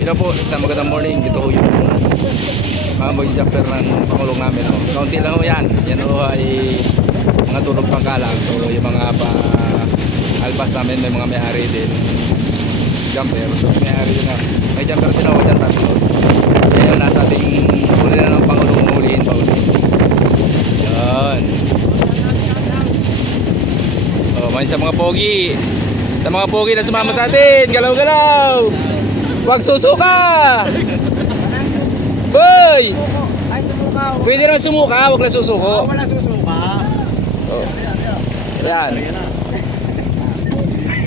Hello po, isang magandang morning. Ito ho yung mga boy jumper ng pakulong namin. Kaunti lang ho yan. Yan ho ay mga tulog pangkalang. So yung mga alpas namin, may mga may-ari din jumper. So may-ari din na. May jumper din ako dyan tatlo. Yan nasa ating huli na ng pangulong ulihin pa ulit. Yan. May sa mga pogi. Sa mga pogi na sumama sa atin. Galaw-galaw. Huwag susuka. Boy. Ay, sumuka. Pwede naman sumuka. Huwag lang susuko. Wala susuka. Ayan.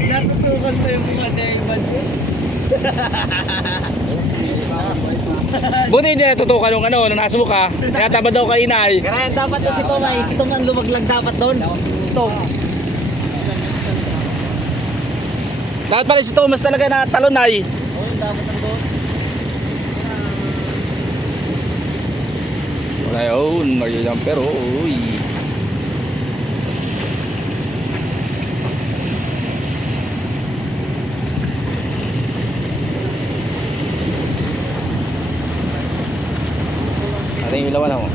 Natutukan pa yung mga dayman yun. Buti hindi natutukan nung nung nasuka. Kaya tabad daw kanina ay. Kaya dapat na si Tom ay, si Tom ang lumaglag dapat doon. Si Tom. Dapat pala si Thomas talaga na talon ay. Oo, dapat ang doon. Wala yun. Mag-jumper. Uy. Ano yung ilawan ako?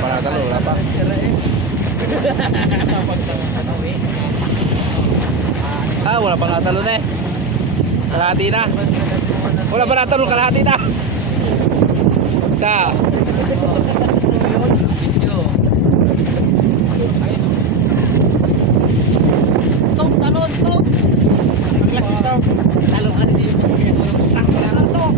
Wala pa. Wala pa natalon eh. Kalahati na. Wala pa natalon, kalahati na. Isa. Tom, talon, Tom. Klase Tom. Talon ka rin yung sa Tom.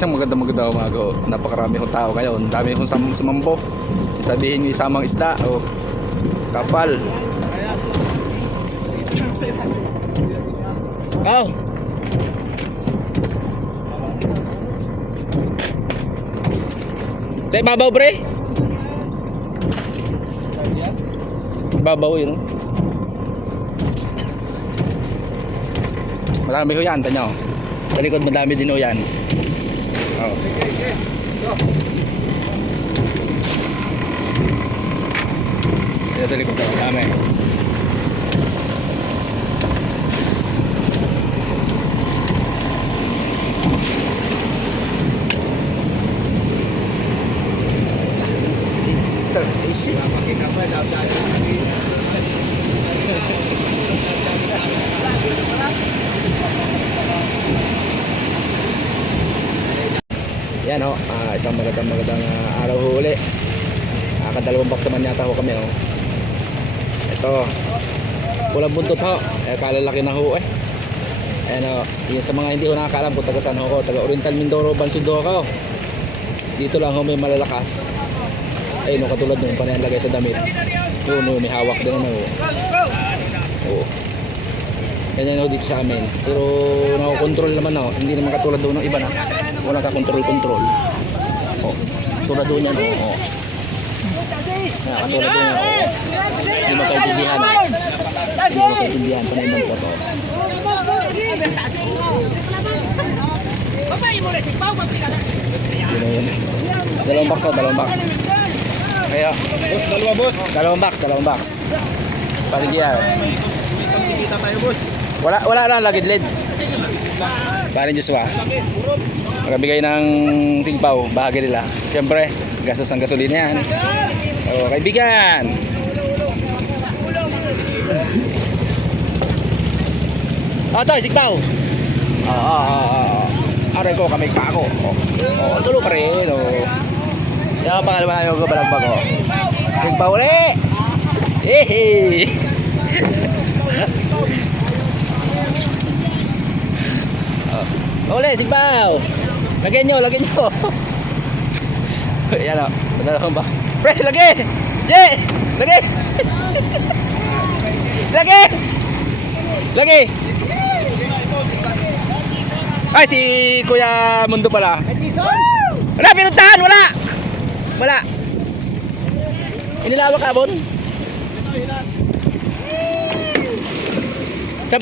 Isang maganda umaga. Napakarami hong tao ngayon. Dami hong sumampo. Sabihin nyo isamang isda o kapal. Sa ibabaw pre? Ibabaw yun. Marami ho yan, tanyo. Sa likod madami din ho yan. Oh. Yan sa likod ho, dami. Isi. Yan o, isang magandang araw ho uli. Kadalawang box naman yata ho kami o. Ito, pulang buntot ho, kalalaki na ho eh. Ayan o, yun sa mga hindi ho nakakalam kung taga saan ho ko, taga Oriental Mindoro, Bansundo ako. Dito lang ho may malalakas. Ayun o, katulad nung panayang lagay sa damit. Yun o, may hawak din naman o. Oo. Ganyan ho dito sa amin. Pero nakakontrol naman o, hindi naman katulad doon ng iba na. Walang ka-control. Oh, tulad doon yan. Oh. Tulad doon yan. Oh. Hindi makaintindihan. Hindi makaintindihan. Panay mo ito. Yun. Dalawang box. Kaya. Boss, dalawa boss. Dalawang box. Paligyan. Kita tayo boss. Wala lang lagid led. Parin Joshua. Magabigay ng sigpaw, bahagi nila. Siyempre, gastos ng gasolina yan. O, kaibigan. Toy, sigpaw. Aray ko, kamay pa ako. Tulo pa rin. Yan ang pangalaman namin magbabalag ko. Sigpaw ulit. Hehe. Uli, sigpaw. Lagyan nyo. Yan o, dalawang box. Pre, lagi! Je! Lagi! Lagi! Ay, si Kuya Mundo pala. Wala, pinuntahan! Wala! Inilawak ka, Bon? Ito, ilan? 10.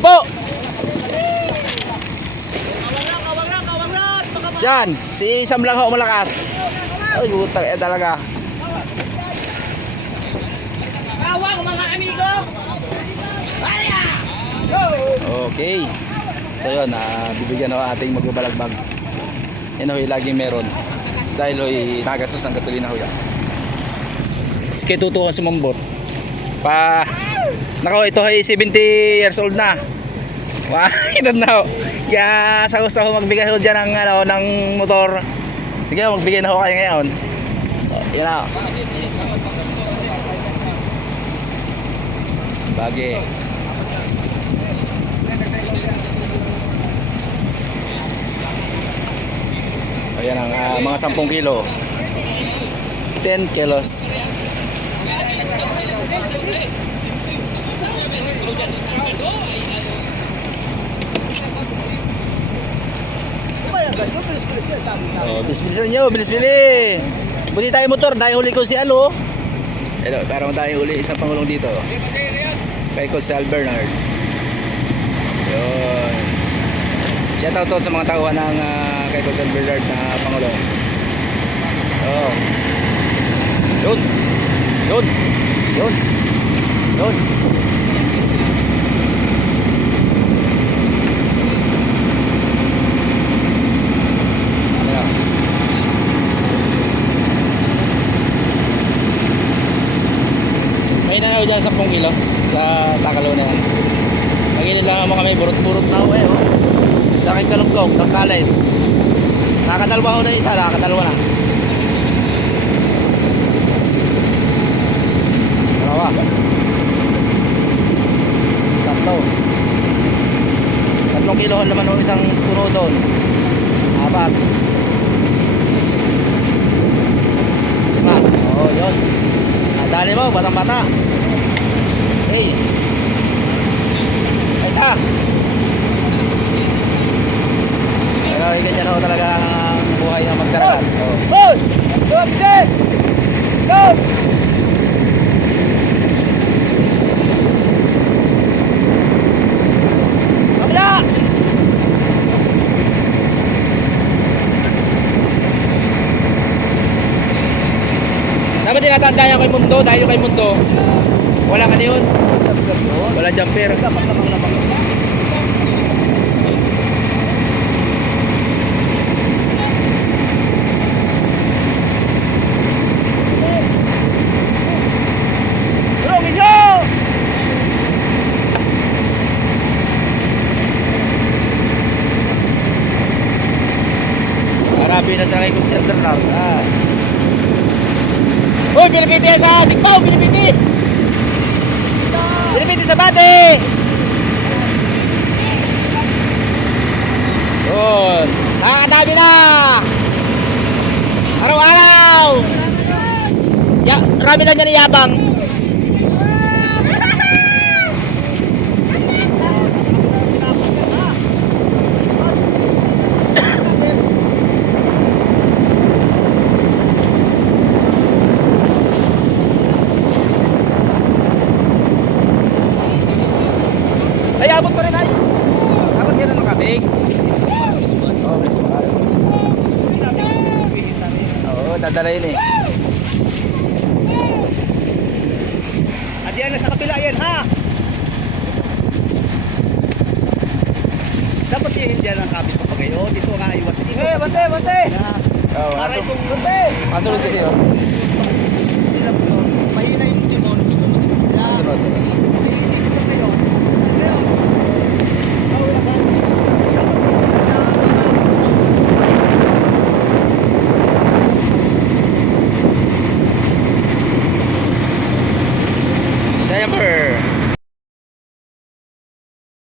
Kawang lang. Yan, si Sam lang ho malakas. Ay, butang talaga. Kawang mga amigo.Aya! Go! Okay. So yun, bibigyan ho ating magbabalagbag. Yan ho, laging meron. Dahil ho, nagastos ng gasolina ho yan. Sige, tutukan sumambot. Nako, ito ay 70 years old na. Wah, ito na ho. Kaya sa gusto ko magbigay ho dyan ng motor. Sige, magbigay na ho kayo ngayon. Yan na ho. Bagi. Ayan ang mga 10 kilo. 10 kilos. Kaya ganyan, bilis-bilis yan. Oh, bilis-bilis nyo, bilis-bilis. Buti tayo motor, dahil huli ko si Alo. Hello, para tayo uli isang pangulong dito. Kay ko si Al Bernard. Yun. Shout out to sa mga tauhan ng kay ko si Al Bernard na pangulong. Oh. Yun. Yun. Yun. Yun. May nanaw dyan 10 kilo sa Takalo na yan. Magiging lang mo kami, burot-burot na ho eh. Oh. Sa aking kalugkong, tangkalin. Nakakadalwa ho na isa, nakakadalwa na. Dalawa. Tatlo. 3 kilo naman ho isang puno doon. 4. 5. Oh, yun. Dali mo, batang-bata. Hey. Isa. Pero ganyan ho talaga ang buhay ng magkaraan. Oh. Good! Go, Bisit! Go! Kabila! Dapat tinatandaan kay Mundo dahil kay Mundo wala ka yun. Wala jumper. Dapat lamang lamang. Tulungin nyo! Arabi na sa kay kong center lang. Uy, pinipiti sa Sigpaw, pinipiti! Pinipiti sa bate! Yun, nakakadami na! Araw-araw! Rami lang dyan iyabang. Ay, abot pa rin ay. Abot yan ang makabig. Oo, medyo makalo. Oo, dadalayin eh. At yan na sa kapila yan, ha? Dapat yung dyan ang kapit pa kayo. Dito nga iwas. Eh, bante, bante! Oo, Para itong bante! masunod kasi yun. Mahina yung